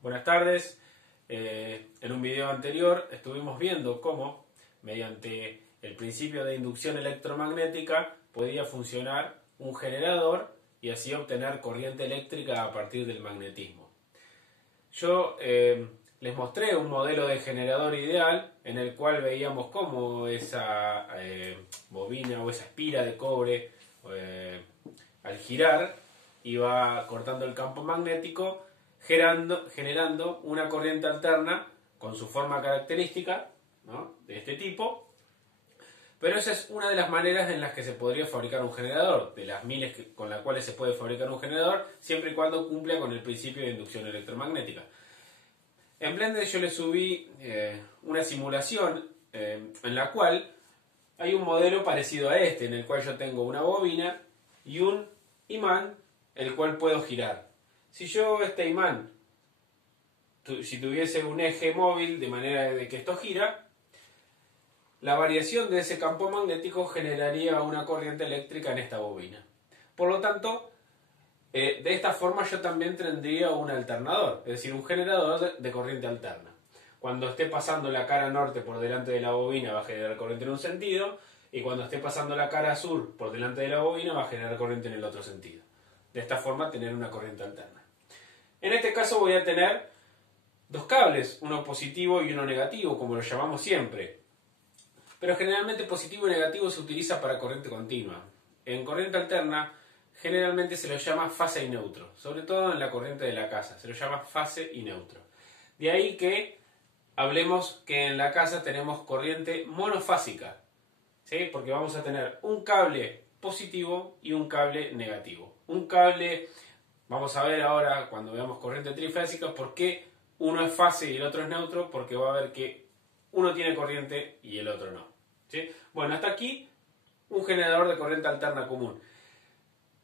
Buenas tardes. En un video anterior estuvimos viendo cómo, mediante el principio de inducción electromagnética, podía funcionar un generador y así obtener corriente eléctrica a partir del magnetismo. Yo les mostré un modelo de generador ideal en el cual veíamos cómo esa bobina o esa espira de cobre al girar iba cortando el campo magnético, generando una corriente alterna con su forma característica, ¿no?, de este tipo. Pero esa es una de las maneras en las que se podría fabricar un generador, de las miles con las cuales se puede fabricar un generador, siempre y cuando cumpla con el principio de inducción electromagnética. En Blender yo le subí una simulación en la cual hay un modelo parecido a este, en el cual yo tengo una bobina y un imán, el cual puedo girar. Si yo este imán, si tuviese un eje móvil de manera de que esto gira, la variación de ese campo magnético generaría una corriente eléctrica en esta bobina. Por lo tanto, de esta forma yo también tendría un alternador, es decir, un generador de corriente alterna. Cuando esté pasando la cara norte por delante de la bobina va a generar corriente en un sentido, y cuando esté pasando la cara sur por delante de la bobina va a generar corriente en el otro sentido. De esta forma tener una corriente alterna. En este caso voy a tener dos cables, uno positivo y uno negativo, como lo llamamos siempre. Pero generalmente positivo y negativo se utiliza para corriente continua. En corriente alterna generalmente se lo llama fase y neutro, sobre todo en la corriente de la casa, se lo llama fase y neutro. De ahí que hablemos que en la casa tenemos corriente monofásica, ¿sí? Porque vamos a tener un cable positivo y un cable negativo. Un cable, vamos a ver ahora cuando veamos corriente trifásica por qué uno es fase y el otro es neutro, porque va a ver que uno tiene corriente y el otro no, ¿sí? Bueno, hasta aquí un generador de corriente alterna común.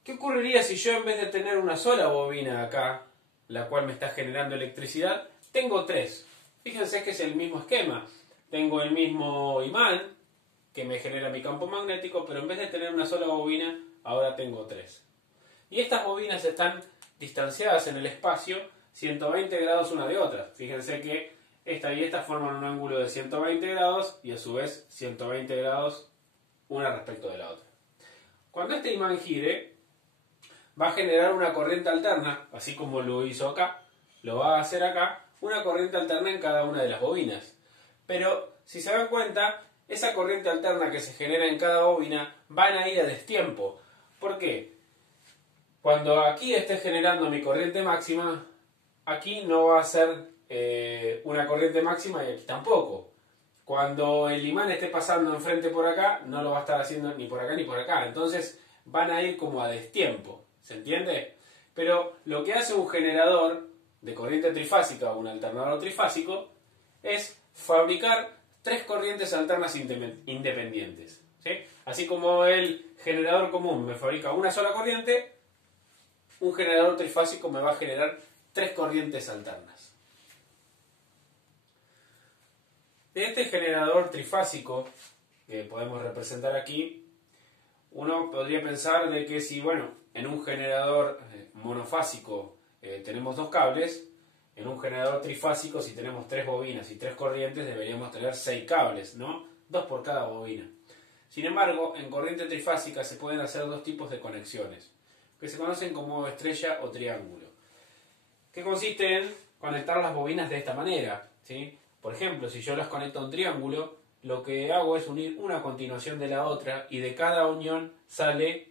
¿Qué ocurriría si yo, en vez de tener una sola bobina acá, la cual me está generando electricidad, tengo tres? Fíjense que es el mismo esquema. Tengo el mismo imán que me genera mi campo magnético, pero en vez de tener una sola bobina, ahora tengo tres. Y estas bobinas están distanciadas en el espacio 120 grados una de otra. Fíjense que esta y esta forman un ángulo de 120 grados y a su vez 120 grados una respecto de la otra. Cuando este imán gire, va a generar una corriente alterna, así como lo hizo acá, lo va a hacer acá, una corriente alterna en cada una de las bobinas. Pero, si se dan cuenta, esa corriente alterna que se genera en cada bobina van a ir a destiempo. ¿Por qué? Cuando aquí esté generando mi corriente máxima, aquí no va a ser una corriente máxima y aquí tampoco. Cuando el imán esté pasando enfrente por acá, no lo va a estar haciendo ni por acá ni por acá. Entonces van a ir como a destiempo. ¿Se entiende? Pero lo que hace un generador de corriente trifásica o un alternador trifásico es fabricar tres corrientes alternas independientes, ¿sí? Así como el generador común me fabrica una sola corriente, un generador trifásico me va a generar tres corrientes alternas. De este generador trifásico que podemos representar aquí, uno podría pensar de que si, en un generador monofásico tenemos dos cables, en un generador trifásico, si tenemos tres bobinas y tres corrientes, deberíamos tener 6 cables, ¿no? 2 por cada bobina. Sin embargo, en corriente trifásica se pueden hacer dos tipos de conexiones, que se conocen como estrella o triángulo, que consiste en conectar las bobinas de esta manera, ¿sí? Por ejemplo, si yo las conecto a un triángulo, lo que hago es unir una a continuación de la otra y de cada unión sale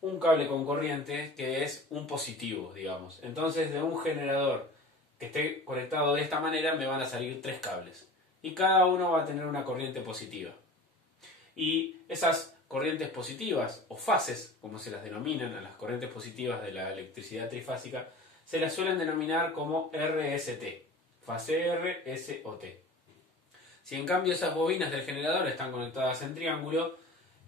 un cable con corriente que es un positivo, digamos. Entonces, de un generador que esté conectado de esta manera me van a salir 3 cables y cada uno va a tener una corriente positiva. Y esas corrientes positivas o fases, como se las denominan a las corrientes positivas de la electricidad trifásica, se las suelen denominar como RST, fase R, S o T. Si en cambio esas bobinas del generador están conectadas en triángulo,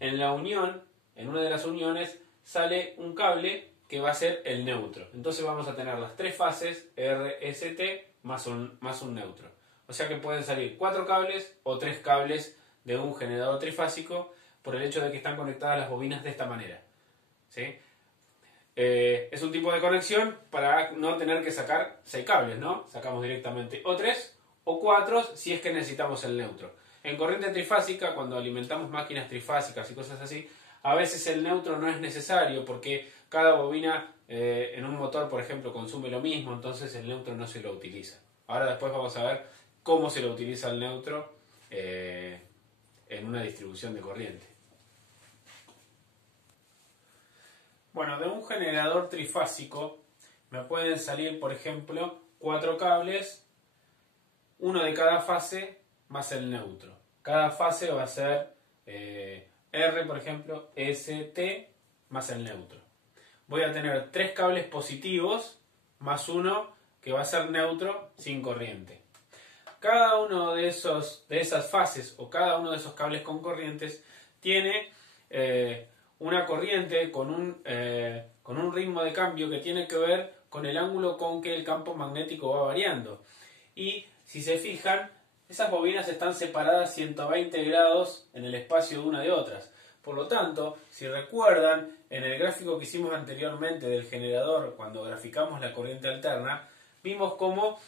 en la unión, en una de las uniones, sale un cable que va a ser el neutro. Entonces vamos a tener las tres fases RST más un neutro. O sea que pueden salir 4 cables o 3 cables de un generador trifásico por el hecho de que están conectadas las bobinas de esta manera, ¿sí? es un tipo de conexión para no tener que sacar 6 cables, ¿no? Sacamos directamente o 3 o 4 si es que necesitamos el neutro. En corriente trifásica, cuando alimentamos máquinas trifásicas y cosas así, a veces el neutro no es necesario porque cada bobina en un motor, por ejemplo, consume lo mismo, entonces el neutro no se lo utiliza. Ahora después vamos a ver cómo se lo utiliza el neutro en una distribución de corriente. Bueno, de un generador trifásico me pueden salir, por ejemplo, 4 cables, uno de cada fase más el neutro. Cada fase va a ser R, por ejemplo, S, T más el neutro. Voy a tener 3 cables positivos más uno que va a ser neutro sin corriente. Cada uno de esas fases o cada uno de esos cables con corrientes tiene una corriente con un ritmo de cambio que tiene que ver con el ángulo con que el campo magnético va variando. Y si se fijan, esas bobinas están separadas 120 grados en el espacio de una de otras. Por lo tanto, si recuerdan, en el gráfico que hicimos anteriormente del generador, cuando graficamos la corriente alterna, vimos cómo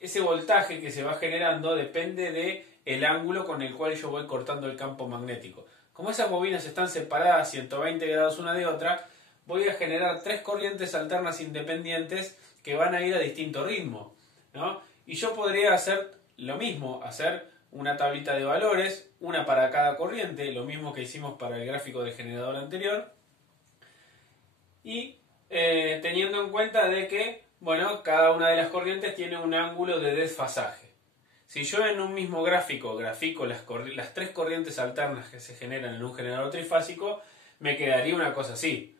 ese voltaje que se va generando depende del ángulo con el cual yo voy cortando el campo magnético. Como esas bobinas están separadas 120 grados una de otra, voy a generar 3 corrientes alternas independientes que van a ir a distinto ritmo, ¿no? Y yo podría hacer lo mismo, hacer una tablita de valores, una para cada corriente, lo mismo que hicimos para el gráfico del generador anterior, y teniendo en cuenta de que, bueno, cada una de las corrientes tiene un ángulo de desfasaje. Si yo en un mismo gráfico grafico las 3 corrientes alternas que se generan en un generador trifásico, me quedaría una cosa así.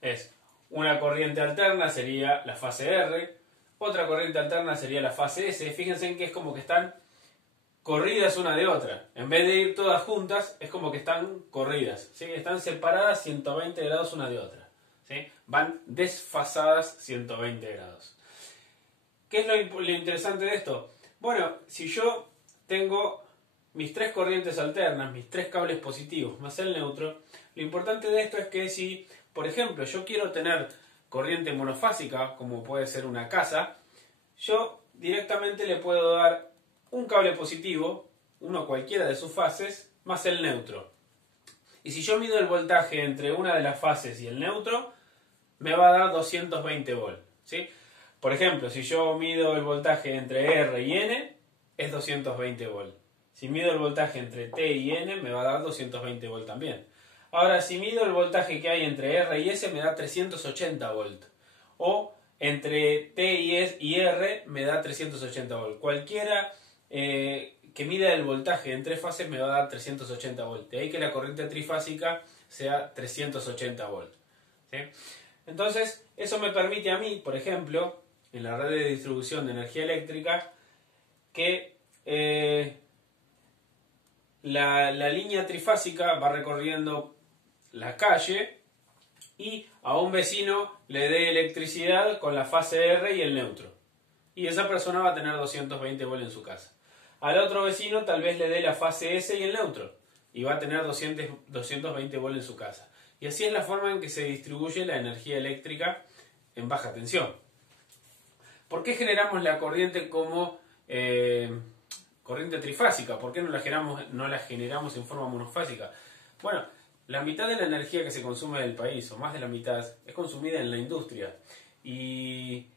Es una corriente alterna sería la fase R, otra corriente alterna sería la fase S. Fíjense en que es como que están corridas una de otra. En vez de ir todas juntas, es como que están corridas, ¿sí? Están separadas 120 grados una de otra, ¿sí? Van desfasadas 120 grados. ¿Qué es lo interesante de esto? Bueno, si yo tengo mis 3 corrientes alternas, mis 3 cables positivos más el neutro, lo importante de esto es que si, por ejemplo, yo quiero tener corriente monofásica, como puede ser una casa, yo directamente le puedo dar un cable positivo, uno cualquiera de sus fases, más el neutro. Y si yo mido el voltaje entre una de las fases y el neutro, me va a dar 220 volts, ¿sí? Por ejemplo, si yo mido el voltaje entre R y N, es 220 volts. Si mido el voltaje entre T y N, me va a dar 220 volts también. Ahora, si mido el voltaje que hay entre R y S, me da 380 volts. O entre T y R, me da 380 volts. Cualquiera que mida el voltaje en 3 fases me va a dar 380 volts. De ahí que la corriente trifásica sea 380 volts, ¿sí? Entonces, eso me permite a mí, por ejemplo, en la red de distribución de energía eléctrica, que la línea trifásica va recorriendo la calle y a un vecino le dé electricidad con la fase R y el neutro. Y esa persona va a tener 220 volts en su casa. Al otro vecino tal vez le dé la fase S y el neutro. Y va a tener 220 volts en su casa. Y así es la forma en que se distribuye la energía eléctrica en baja tensión. ¿Por qué generamos la corriente como corriente trifásica? ¿Por qué no la generamos en forma monofásica? Bueno, la mitad de la energía que se consume del país, o más de la mitad, es consumida en la industria. Y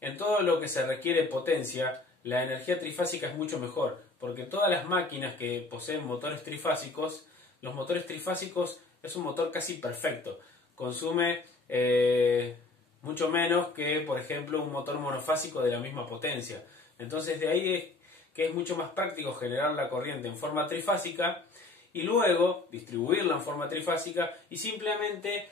en todo lo que se requiere potencia, la energía trifásica es mucho mejor, porque todas las máquinas que poseen motores trifásicos, los motores trifásicos es un motor casi perfecto. Consume mucho menos que, por ejemplo, un motor monofásico de la misma potencia. Entonces, de ahí es que es mucho más práctico generar la corriente en forma trifásica y luego distribuirla en forma trifásica y simplemente,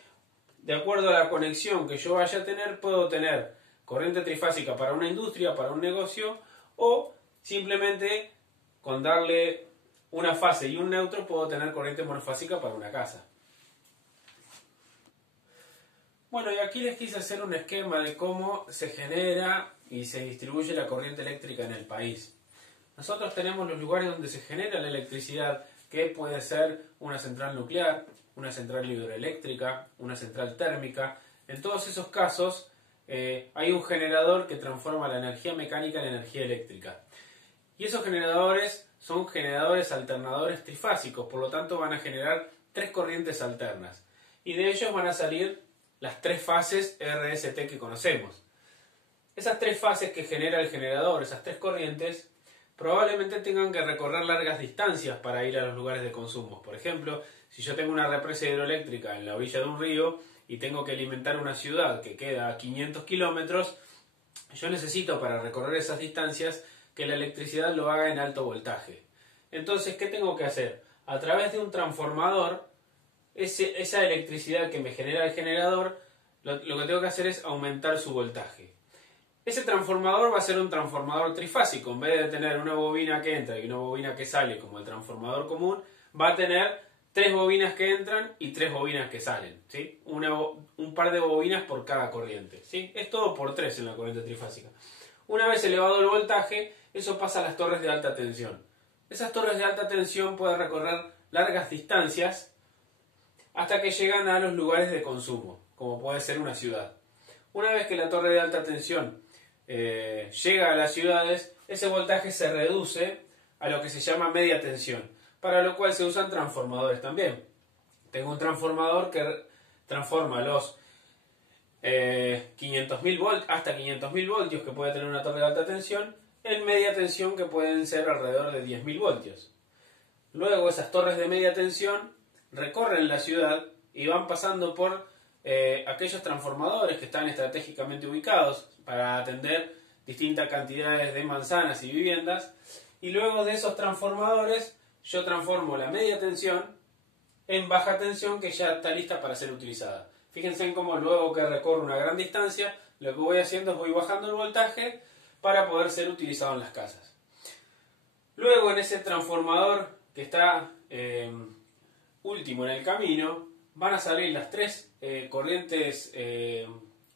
de acuerdo a la conexión que yo vaya a tener, puedo tener corriente trifásica para una industria, para un negocio, o simplemente con darle una fase y un neutro puedo tener corriente monofásica para una casa. Bueno, y aquí les quise hacer un esquema de cómo se genera y se distribuye la corriente eléctrica en el país. Nosotros tenemos los lugares donde se genera la electricidad, que puede ser una central nuclear, una central hidroeléctrica, una central térmica, En todos esos casos hay un generador que transforma la energía mecánica en energía eléctrica. Y esos generadores son generadores alternadores trifásicos, por lo tanto van a generar 3 corrientes alternas. Y de ellos van a salir las 3 fases RST que conocemos. Esas 3 fases que genera el generador, esas 3 corrientes, probablemente tengan que recorrer largas distancias para ir a los lugares de consumo. Por ejemplo, si yo tengo una represa hidroeléctrica en la orilla de un río y tengo que alimentar una ciudad que queda a 500 kilómetros, yo necesito para recorrer esas distancias que la electricidad lo haga en alto voltaje. Entonces, ¿qué tengo que hacer? A través de un transformador, esa electricidad que me genera el generador, lo que tengo que hacer es aumentar su voltaje. Ese transformador va a ser un transformador trifásico. En vez de tener una bobina que entra y una bobina que sale como el transformador común, va a tener 3 bobinas que entran y 3 bobinas que salen, ¿sí? Un par de bobinas por cada corriente, ¿sí? Es todo por 3 en la corriente trifásica. Una vez elevado el voltaje, eso pasa a las torres de alta tensión. Esas torres de alta tensión pueden recorrer largas distancias hasta que llegan a los lugares de consumo, como puede ser una ciudad. Una vez que la torre de alta tensión llega a las ciudades, ese voltaje se reduce a lo que se llama media tensión, para lo cual se usan transformadores también. Tengo un transformador que transforma los 500.000 voltios hasta 500.000 voltios que puede tener una torre de alta tensión en media tensión que pueden ser alrededor de 10.000 voltios. Luego esas torres de media tensión recorren la ciudad y van pasando por aquellos transformadores que están estratégicamente ubicados para atender distintas cantidades de manzanas y viviendas, y luego de esos transformadores yo transformo la media tensión en baja tensión que ya está lista para ser utilizada. Fíjense en cómo luego que recorro una gran distancia, lo que voy haciendo es voy bajando el voltaje para poder ser utilizado en las casas. Luego en ese transformador que está último en el camino, van a salir las 3 corrientes,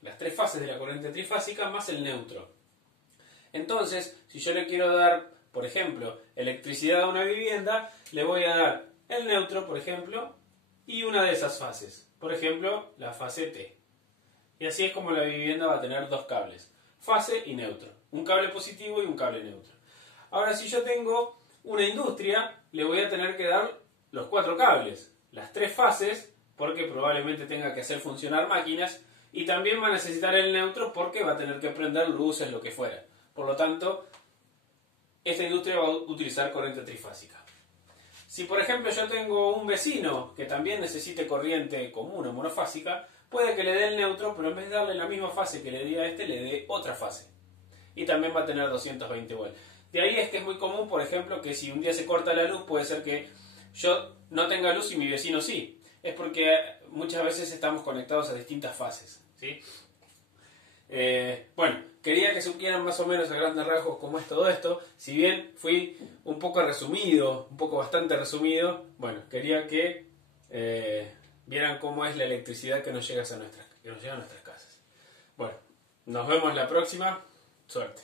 las 3 fases de la corriente trifásica más el neutro. Entonces, si yo le quiero dar, por ejemplo, electricidad a una vivienda, le voy a dar el neutro, por ejemplo, y una de esas fases. Por ejemplo, la fase T. Y así es como la vivienda va a tener 2 cables, fase y neutro. Un cable positivo y un cable neutro. Ahora, si yo tengo una industria, le voy a tener que dar los 4 cables, las 3 fases, porque probablemente tenga que hacer funcionar máquinas, y también va a necesitar el neutro porque va a tener que prender luces, lo que fuera. Por lo tanto, esta industria va a utilizar corriente trifásica. Si por ejemplo yo tengo un vecino que también necesite corriente común o monofásica, puede que le dé el neutro, pero en vez de darle la misma fase que le di a este, le dé otra fase. Y también va a tener 220 volts. De ahí es que es muy común, por ejemplo, que si un día se corta la luz, puede ser que yo no tenga luz y mi vecino sí. Es porque muchas veces estamos conectados a distintas fases, ¿sí? Bueno, quería que supieran más o menos a grandes rasgos cómo es todo esto. Si bien fui un poco resumido, bastante resumido, bueno, quería que vieran cómo es la electricidad que nos llega a nuestras casas. Bueno, nos vemos la próxima. Suerte.